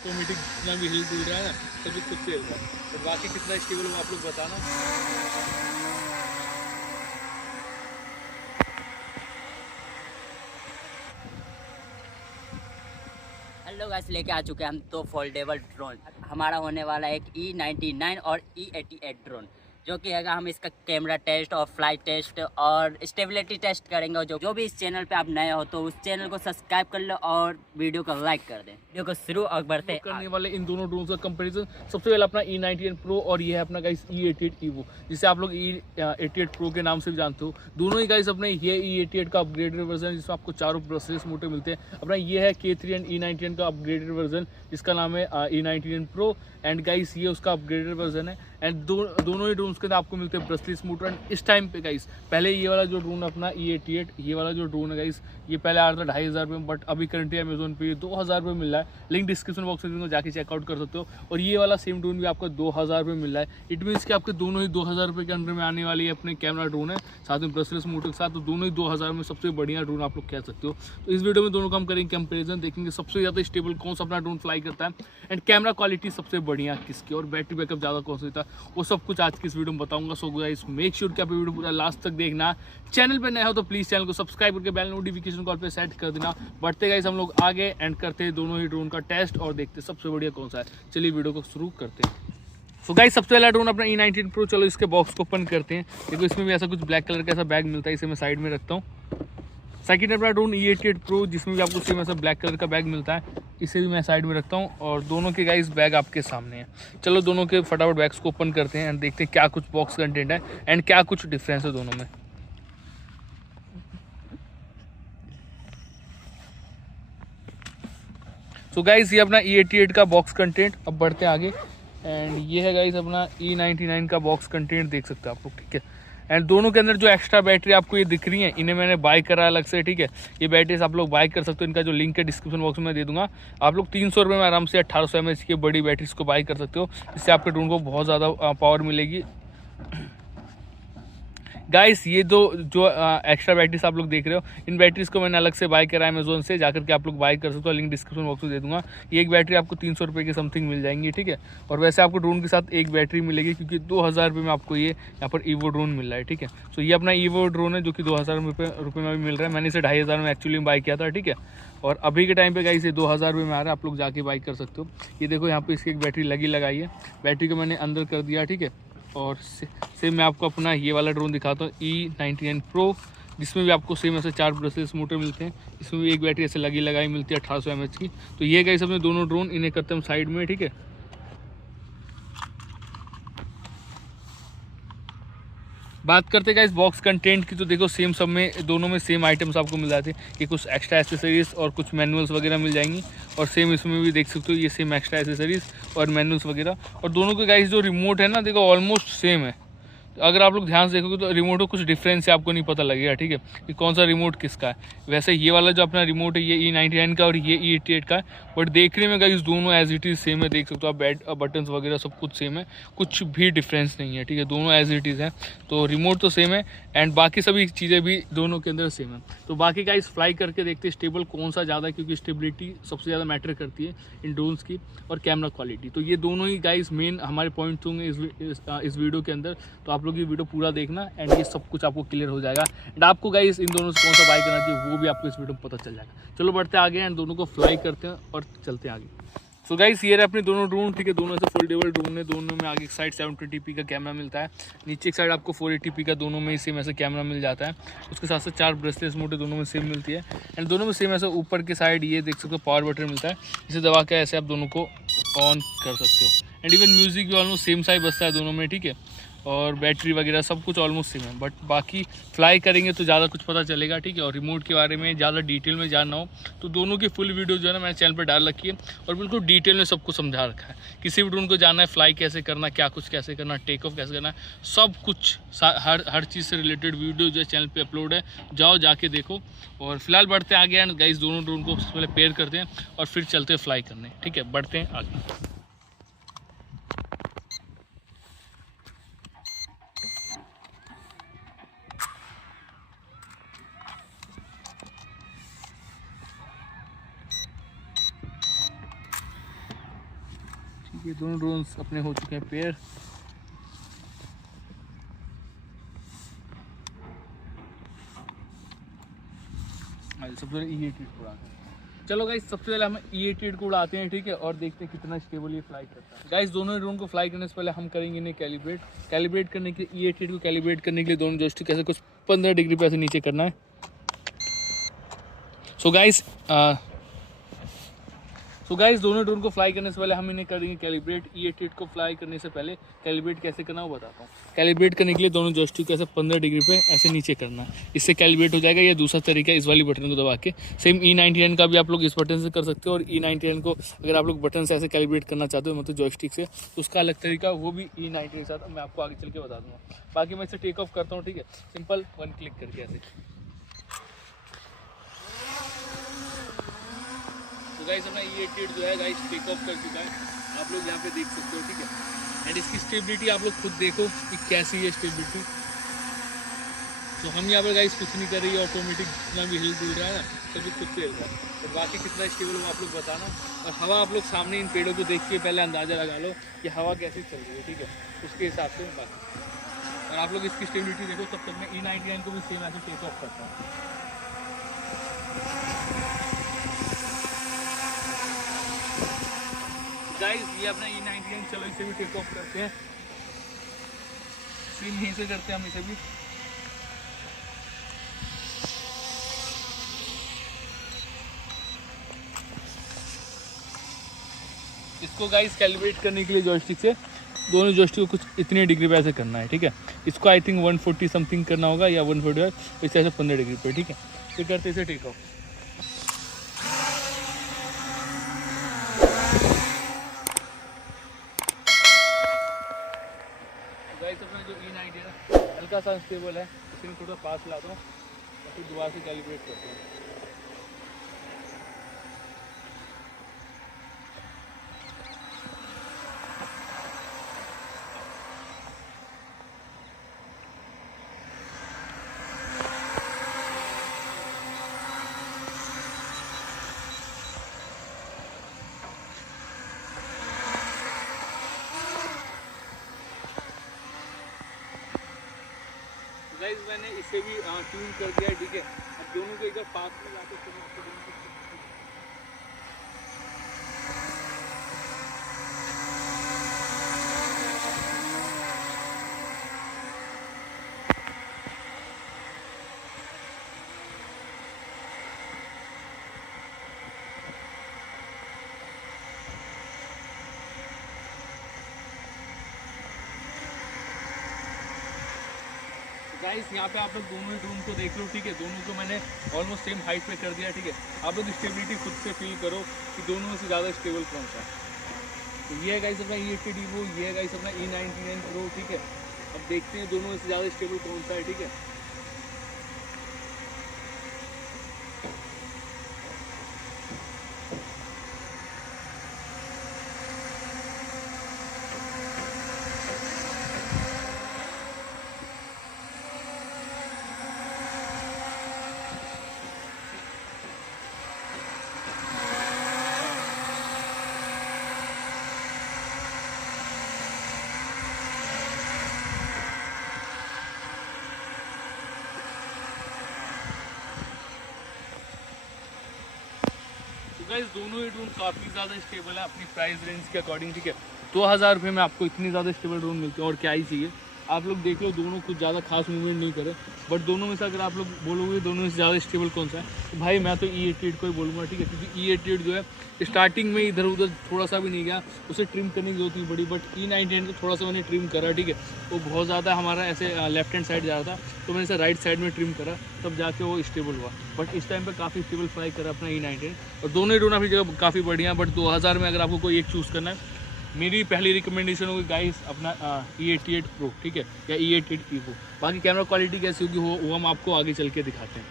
Automatic जितना भी हिल डुल रहा है ना सब कुछ खुद से हिल रहा है, बट बाकी कितना स्टेबल हो आप लोग बताना। हेलो गाइस, लेके आ चुके हैं हम तो फोल्डेबल ड्रोन। हमारा होने वाला है एक E99 और E88 ड्रोन, जो कि है हम इसका कैमरा टेस्ट और फ्लाइट टेस्ट और स्टेबिलिटी टेस्ट करेंगे। और जो भी इस चैनल पे आप नए हो तो उस चैनल को सब्सक्राइब कर लो और वीडियो को लाइक कर दें। वीडियो को शुरू और बढ़ते करने वाले इन दोनों ड्रोन का कंपैरिजन। सबसे पहले अपना E90 Pro और ये है अपना गाइस E88 Evo, जिसे आप लोग E88 Pro के नाम से भी जानते हो। दोनों ही गाइस अपने ये E88 का अपग्रेडेड वर्जन है जिसमें आपको चारों ब्रशलेस मोटर मिलते हैं। अपना ये है K3 एंड E90 का अपग्रेडेड वर्जन जिसका नाम है E90 Pro एंड गाइस ये उसका अपग्रेडेड वर्जन है। एंड दोनों ही ड्रोन्स के अंदर आपको मिलते हैं ब्रशलेस मोटर। एंड इस टाइम पे गाइस पहले ये वाला जो ड्रोन अपना E88 ये वाला जो ड्रोन है गाइस ये पहले आ रहा था 2500 रुपये, बट अभी करंटली अमेजोन पे 2000 रुपये मिल रहा है। लिंक डिस्क्रिप्शन बॉक्स में जाके चेकआउट कर सकते हो। और ये वाला सेम ड्रोन भी आपको 2000 रुपये मिल रहा है। इट मीन्स कि आपके दोनों ही 2000 रुपये के अंडर में आने वाली है अपने कैमरा ड्रोन है, साथ में ब्रशलेस मोटर के साथ। तो दोनों ही 2000 में सबसे बढ़िया ड्रोन आप लोग कह सकते हो। तो इस वीडियो में दोनों का हम करेंगे कंपेरिजन, देखेंगे सबसे ज़्यादा स्टेबल कौन सा अपना ड्रोन फ्लाई करता है एंड कैमरा क्वालिटी सबसे बढ़िया किसकी और बैटरी बैकअप ज़्यादा कौन सा देता है, वो सब कुछ आज की इस वीडियो में बताऊंगा। सो गाइस मेक श्योर कि आप वीडियो पूरा लास्ट तक देखना। चैनल पे नया हो तो प्लीज़ चैनल को सब्सक्राइब करके बेल नोटिफिकेशन कॉल पे सेट कर देना। बढ़ते गाइस हम लोग आगे एंड करते हैं दोनों ही ड्रोन का टेस्ट और देखते सबसे बढ़िया कौन सा है। चलिए वीडियो को शुरू करते हैं। सो गाइस सबसे पहला ड्रोन अपना E90 Pro। चलो इसके बॉक्स को ओपन करते हैं। देखो इसमें भी ऐसा कुछ ब्लैक कलर का ऐसा बैग मिलता है, इसे मैं साइड में रखता हूँ। सेकंड अपना ड्रोन E88 Pro जिसमें भी आपको सेम ऐसा ब्लैक कलर का बैग मिलता है, इसे भी मैं साइड में रखता हूँ। और दोनों के गाइस बैग आपके सामने हैं। चलो दोनों के फटाफट बैग्स को ओपन करते हैं एंड देखते हैं क्या कुछ बॉक्स कंटेंट है एंड क्या कुछ डिफरेंस है दोनों में। सो गाइस ये अपना E88 का बॉक्स कंटेंट। अब बढ़ते हैं आगे एंड ये है गाइस अपना E99 का बॉक्स कंटेंट, देख सकते हो आप लोग, ठीक है। एंड दोनों के अंदर जो एक्स्ट्रा बैटरी आपको ये दिख रही है इन्हें मैंने बाय करा अलग से, ठीक है। ये बैटरीज आप लोग बाय कर सकते हो, इनका जो लिंक है डिस्क्रिप्शन बॉक्स में दे दूंगा। आप लोग 300 रुपये में आराम से 1800 mAh की बड़ी बैटरीज को बाय कर सकते हो। इससे आपके ड्रोन को बहुत ज़्यादा पावर मिलेगी। गाइस ये जो एक्स्ट्रा बैटरीज आप लोग देख रहे हो इन बैटरीज को मैंने अलग से बाय करा है अमेजोन से, जाकर के आप लोग बाय कर सकते हो। लिंक डिस्क्रिप्शन बॉक्स में दे दूंगा। ये एक बैटरी आपको 300 रुपये की समथिंग मिल जाएंगी, ठीक है। और वैसे आपको ड्रोन के साथ एक बैटरी मिलेगी क्योंकि 2000 रुपये में आपको ये यहाँ पर ईवो ड्रोन मिल रहा है, ठीक है। सो ये अपना ईवो ड्रोन है जो कि 2000 रुपये में भी मिल रहा है। मैंने इसे 2500 में एक्चुअली बाय किया था, ठीक है। और अभी के टाइम पे गाइस ये 2000 रुपये में आ रहा है, आप लोग जाके बाई कर सकते हो। ये देखो यहाँ पे इसकी एक बैटरी लगाई है। बैटरी को मैंने अंदर कर दिया, ठीक है। और सेम मैं आपको अपना ये वाला ड्रोन दिखाता हूँ E99 Pro, जिसमें भी आपको सेम ऐसे 4 ब्रशलेस मोटर मिलते हैं। इसमें भी एक बैटरी ऐसे लगाई मिलती है 1800 mAh की। तो ये गाइस अपने दोनों ड्रोन, इन्हें करते हैं साइड में, ठीक है। बात करते हैं इस बॉक्स कंटेंट की, तो देखो सेम सब में दोनों में सेम आइटम्स आपको मिल जाते हैं कि कुछ एक्स्ट्रा एसेसरीज और कुछ मैनुअल्स वगैरह मिल जाएंगी। और सेम इसमें भी देख सकते हो ये सेम एक्स्ट्रा एसेसरीज और मैनुअल्स वगैरह। और दोनों के गाइस जो रिमोट है ना, देखो ऑलमोस्ट सेम है। अगर आप लोग ध्यान से देखोगे तो रिमोट को कुछ डिफरेंस है आपको नहीं पता लगेगा, ठीक है, कि कौन सा रिमोट किसका है। वैसे ये वाला जो अपना रिमोट है ये E99 का और ये E88 का है, बट देखने में गाइस दोनों एज इट इज़ सेम है। देख सकते हो आप बटन्स वगैरह सब कुछ सेम है, कुछ भी डिफरेंस नहीं है, ठीक है। दोनों एज इट इज़ हैं। तो रिमोट तो सेम है एंड बाकी सभी चीज़ें भी दोनों के अंदर सेम है। तो बाकी गाइस फ्लाई करके देखते हैं स्टेबल कौन सा ज़्यादा है, क्योंकि स्टेबिलिटी सबसे ज़्यादा मैटर करती है इन ड्रोन्स की, और कैमरा क्वालिटी। तो ये दोनों ही गाइस मेन हमारे पॉइंट्स होंगे इस वीडियो के अंदर। तो आप लोग ये वीडियो पूरा देखना एंड ये सब कुछ आपको क्लियर हो जाएगा। एंड आपको गाइस इन दोनों से कौन सा बाय करना चाहिए वो भी आपको इस वीडियो में पता चल जाएगा। चलो बढ़ते आगे एंड दोनों को फ्लाई करते हैं और चलते हैं आगे। सो गाइस ये रहे अपने दोनों ड्रोन, ठीक है। दोनों ऐसे फोल्डेबल ड्रोन है। दोनों में आगे एक साइड 720p का कैमरा मिलता है, नीचे एक साइड आपको 480p का, दोनों में ही सेम ऐसे कैमरा मिल जाता है। उसके साथ साथ 4 ब्रेसलेस मोटर दोनों में सेम मिलती है। एंड दोनों में सेम ऐसे ऊपर के साइड ये देख सकते हो पावर बटन मिलता है, इसे दबा के ऐसे आप दोनों को ऑन कर सकते हो। एंड इवन म्यूजिक भी ऑलमोस्ट सेम साइज बजता है दोनों में, ठीक है। और बैटरी वगैरह सब कुछ ऑलमोस्ट सेम है। बट बाकी फ्लाई करेंगे तो ज़्यादा कुछ पता चलेगा, ठीक है। और रिमोट के बारे में ज़्यादा डिटेल में जानना हो तो दोनों की फुल वीडियो जो है ना मैंने चैनल पर डाल रखी है और बिल्कुल डिटेल में सबको समझा रखा है। किसी भी ड्रोन को जानना है फ्लाई कैसे करना, क्या कुछ कैसे करना, टेक ऑफ कैसे करना, सब कुछ हर चीज़ से रिलेटेड वीडियो जो है चैनल पर अपलोड है, जाओ जाके देखो। और फिलहाल बढ़ते हैं आगे एंड गाइस दोनों ड्रोन को सबसे पहले पेयर करते हैं और फिर चलते हैं फ्लाई करने, ठीक है। बढ़ते हैं आगे। ये दोनों ड्रोन्स अपने हो चुके हैं पेयर। सबसे पहले E88 को उड़ाते हैं। चलो गाइस, सबसे पहले हम E88 को उड़ाते हैं, ठीक है, और देखते हैं कितना स्टेबल ये फ्लाई करता है। गाइस, दोनों ड्रोन को फ्लाई करने से पहले हम करेंगे इन्हें कैलिब्रेट करने के लिए। E88 को कैलिब्रेट करने के लिए दोनों जॉयस्टिक ऐसे कुछ 15 डिग्री पे ऐसे नीचे करना है। सो गाइस दोनों ड्रोन को फ्लाई करने से पहले हम इन्हें करेंगे कैलिब्रेट। E88 को फ्लाई करने से पहले कैलिब्रेट कैसे करना वो बताता हूँ। कैलिब्रेट करने के लिए दोनों जॉयस्टिक को ऐसे 15 डिग्री पे ऐसे नीचे करना है, इससे कैलिब्रेट हो जाएगा। ये दूसरा तरीका है, इस वाली बटन को दबा के। सेम E99 का भी आप लोग इस बटन से कर सकते हो, और E99 को अगर आप लोग बटन से ऐसे कैलिब्रेट करना चाहते हो मतलब जॉयस्टिक से, तो उसका अलग तरीका, वो भी E99 के साथ मैं आपको आगे चल के बता दूँगा। बाकी मैं इसे टेक ऑफ करता हूँ, ठीक है, सिंपल 1 क्लिक करके ऐसे। तो गाइस अपना E88 जो है गाइस टेक ऑफ कर चुका है, आप लोग यहाँ पे देख सकते हो, ठीक है। एंड इसकी स्टेबिलिटी आप लोग खुद देखो कि कैसी है स्टेबिलिटी। तो हम यहाँ पर गाइस कुछ नहीं कर रही है, ऑटोमेटिक जितना भी हिल डुल रहा है ना सभी खुद से हिल रहा है। और बाकी कितना स्टेबल हो आप लोग बताना। और हवा आप लोग सामने इन पेड़ों को देख के पहले अंदाज़ा लगा लो कि हवा कैसी चल रही है, ठीक है, उसके हिसाब से बाकी। और आप लोग इसकी स्टेबिलिटी देखो, तब तक मैं E99 को भी सेम ऐसे टेक ऑफ करता हूँ। गाइस ये अपना E99, चलो इसे भी टेक ऑफ करते हैं, सेम यहीं से करते हैं हम इसे भी। इसको गाइस कैलिब्रेट करने के लिए जॉयस्टिक से दोनों जॉयस्टिक को कुछ इतने डिग्री पे ऐसे करना है, ठीक है। इसको आई थिंक 140 समथिंग करना होगा या 145, इसे ऐसे 15 डिग्री पे, ठीक है। फिर करते इसे टेक ऑफ। गाइस अपना जो E90 है हल्का सा अनस्टेबल है, इसे थोड़ा पास लाता हूँ और फिर दोबारा से कैलिब्रेट करते हैं। गाइस मैंने इसे भी ट्यून कर दिया है, ठीक है। अब दोनों को एक बार पास में लाते गाइस यहाँ पे आप लोग दोनों ही ड्रोन को देख लो, ठीक है। दोनों को मैंने ऑलमोस्ट सेम हाइट पे कर दिया, ठीक है। आप लोग स्टेबिलिटी खुद से फील करो कि दोनों में से ज़्यादा स्टेबल कौन सा है। तो ये है गाइस अपना E80 Evo, ये है गाइस अपना E99 Pro, ठीक है। अब देखते हैं दोनों में से ज़्यादा स्टेबल कौन सा है, ठीक है। गाइस दोनों ही ड्रोन काफ़ी ज़्यादा स्टेबल है अपनी प्राइस रेंज के अकॉर्डिंग, ठीक है। 2000 रुपये में आपको इतनी ज़्यादा स्टेबल ड्रोन मिलते हैं, और क्या ही चाहिए। आप लोग देख लो, दोनों कुछ ज़्यादा खास मूवमेंट नहीं करे, बट दोनों में से अगर आप लोग बोलोगे दोनों में से ज़्यादा स्टेबल कौन सा है, तो भाई मैं तो E88 को ही बोलूँगा, ठीक है। क्योंकि E88 जो है स्टार्टिंग में इधर उधर थोड़ा सा भी नहीं गया, उसे ट्रिम करने की जरूरत नहीं पड़ी। बट E99 को थोड़ा सा मैंने ट्रिम करा, ठीक है। वो बहुत ज़्यादा हमारा ऐसे लेफ्ट हैंड साइड जा रहा था, तो मैंने इसे राइट साइड में ट्रिम करा, तब जाके वो स्टेबल हुआ। बट इस टाइम पे काफ़ी स्टेबल फ्लाई करा अपना E99, और दोनों ही ड्रोन अपनी जगह काफ़ी बढ़िया। बट 2000 में अगर आपको कोई एक चूज़ करना है, मेरी पहली रिकमेंडेशन होगी गाइस अपना E88 Pro, ठीक है, या E88 Evo। बाकी कैमरा क्वालिटी कैसी होगी वो हम आपको आगे चल के दिखाते हैं।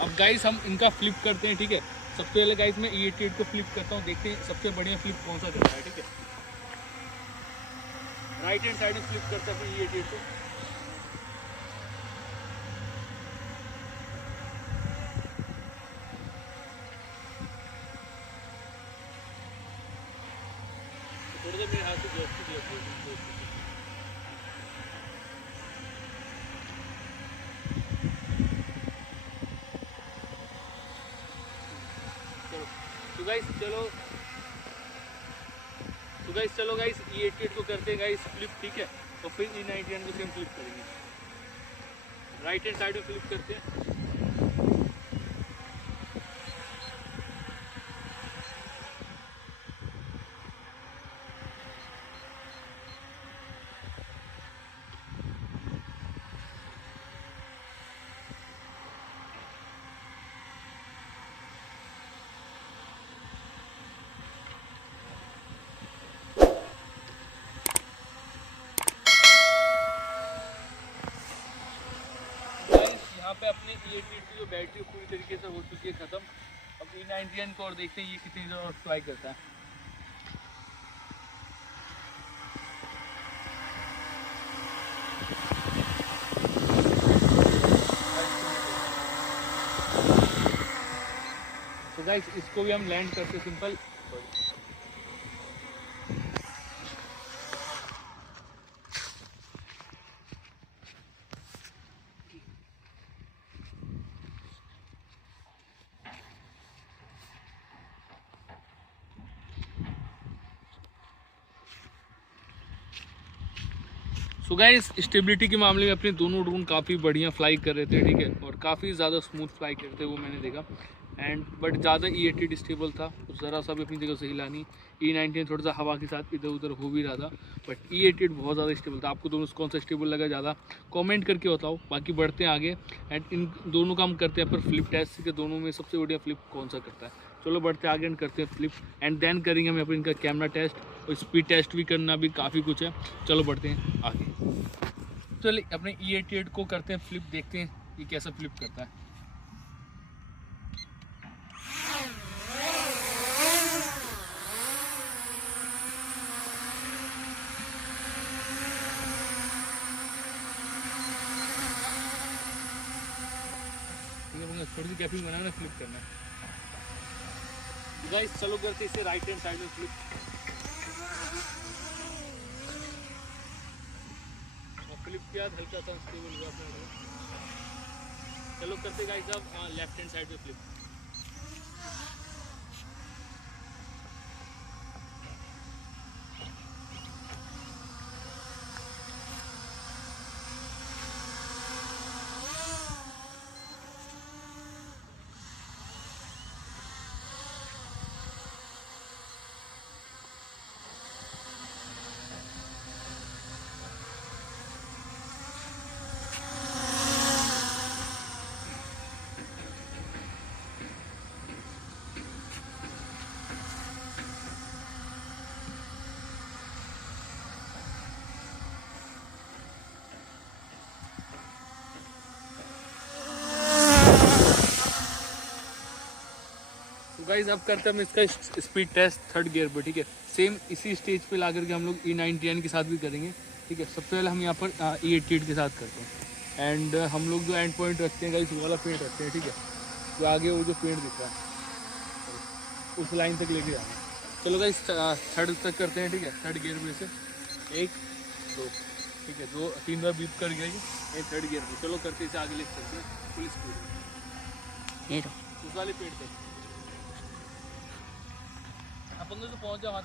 अब गाइस हम इनका फ्लिप करते हैं, ठीक है। सबसे पहले गाइस मैं E88 को फ्लिप करता हूँ, देखते हैं सबसे बढ़िया फ्लिप कौन सा करता है, ठीक है। राइट हैंड साइड में फ्लिप करता है E88 को। थोड़ा सा मेरे हाथ से जॉस्टिक लग गई। चलो गाइस E88 को करते हैं गाइस फ्लिप, ठीक है, और फिर E91 को सेम फ्लिप करेंगे। राइट हैंड साइड में फ्लिप करते हैं। यहाँ पे अपने E88 की जो बैटरी पूरी तरीके से हो चुकी है ख़त्म। अब E91 को और देखते हैं ये कितनी देर और फ्लाई करता है। तो गाइस इसको भी हम लैंड करते सिंपल। सो गाइस स्टेबिलिटी के मामले में अपने दोनों ड्रोन काफ़ी बढ़िया फ्लाई कर रहे थे, ठीक है, और काफ़ी ज़्यादा स्मूथ फ्लाई कर रहे थे, वो मैंने देखा। एंड बट ज़्यादा E88 स्टेबल था, ज़रा सा भी अपनी जगह से हिला नहीं। E91 थोड़ा सा हवा के साथ इधर उधर हो भी रहा था, बट E88 बहुत ज़्यादा स्टेबल था। आपको दोनों कौन सा स्टेबल लगा ज़्यादा, कमेंट करके बताओ। बाकी बढ़ते हैं आगे एंड इन दोनों का हम करते हैं पर फ्लिप टेस्ट के दोनों में सबसे बढ़िया फ्लिप कौन सा करता है। चलो बढ़ते आगे एंड करते हैं फ्लिप एंड देन करेंगे हम इनका कैमरा टेस्ट और स्पीड टेस्ट भी करना, भी काफ़ी कुछ है। चलो बढ़ते हैं आगे। चलिए अपने E88 को करते हैं फ्लिप, देखते हैं ये कैसा फ्लिप करता है। थोड़ी सी कैपिंग बनाना, फ्लिप करना है गाइस। चलो करते इसे राइट हैंड साइड में फ्लिप। फ्लिप किया हल्का सा स्टेबल हुआ अपना। चलो करते गाइस अब लेफ्ट हैंड साइड में फ्लिप। गाइस अब करते हैं हम इसका स्पीड टेस्ट थर्ड गियर पर, ठीक है। सेम इसी स्टेज पे ला करके हम लोग E91 के साथ भी करेंगे, ठीक है। सबसे पहले हम यहाँ पर E88 के साथ करते हैं एंड हम लोग जो एंड पॉइंट रखते हैं गाइस वो वाला पेंट रखते हैं, ठीक है। तो आगे वो जो पेंट दिख रहा है उस लाइन तक लेके जाना है। चलो गाइस थर्ड तक करते हैं, ठीक है। थर्ड गियर में से 1 2, ठीक है, 2 3 बार बीप कर गई ये थर्ड गियर में। चलो करते इसे आगे लेके चलते हैं फुल स्पीड उस वाले पेड़ तक। अपन तो पहुंच जाओ।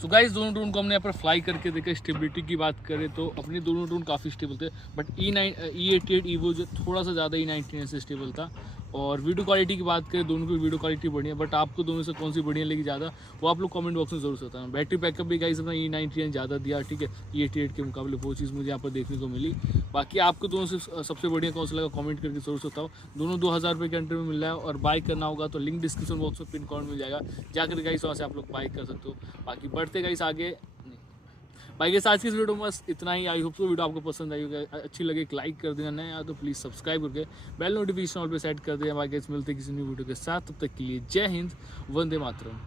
सो गाइस दोनों ड्रोन को हमने यहाँ पर फ्लाई करके देखा। स्टेबिलिटी की बात करें तो अपने दोनों ड्रोन काफ़ी स्टेबल थे, बट E88 ईवो जो थोड़ा सा ज़्यादा E91 से स्टेबल था। और वीडियो क्वालिटी की बात करें, दोनों की वीडियो क्वालिटी बढ़िया, बट आपको दोनों से कौन सी बढ़िया लगी ज़्यादा, वो आप लोग कमेंट बॉक्स में जरूर बताना। बैटरी बैकअप भी गाइस अपना E99 ज़्यादा दिया, ठीक है, E88 के मुकाबले, वो चीज़ मुझे यहाँ पर देखने को मिली। बाकी आपको दोनों से सबसे बढ़िया कौन सा लगा कमेंट करके जरूर बताओ। दोनों 2000 रुपये के अंडर में मिल रहा है, और बाय करना होगा तो लिंक डिस्क्रिप्शन बॉक्स में पिन कमेंट मिल जाएगा, जाकर गाइस वहाँ से आप लोग बाय कर सकते हो। बाकी बढ़ते गाइस आगे। भाई के आज की इस वीडियो में बस इतना ही। आई होप तो वीडियो आपको पसंद आई होगी, अच्छी लगे लाइक कर देना, नया तो प्लीज़ सब्सक्राइब करके बेल नोटिफिकेशन ऑल पे सेट कर देना। बाकी मिलते हैं किसी न्यू वीडियो के साथ, तब तक के लिए जय हिंद, वंदे मातरम।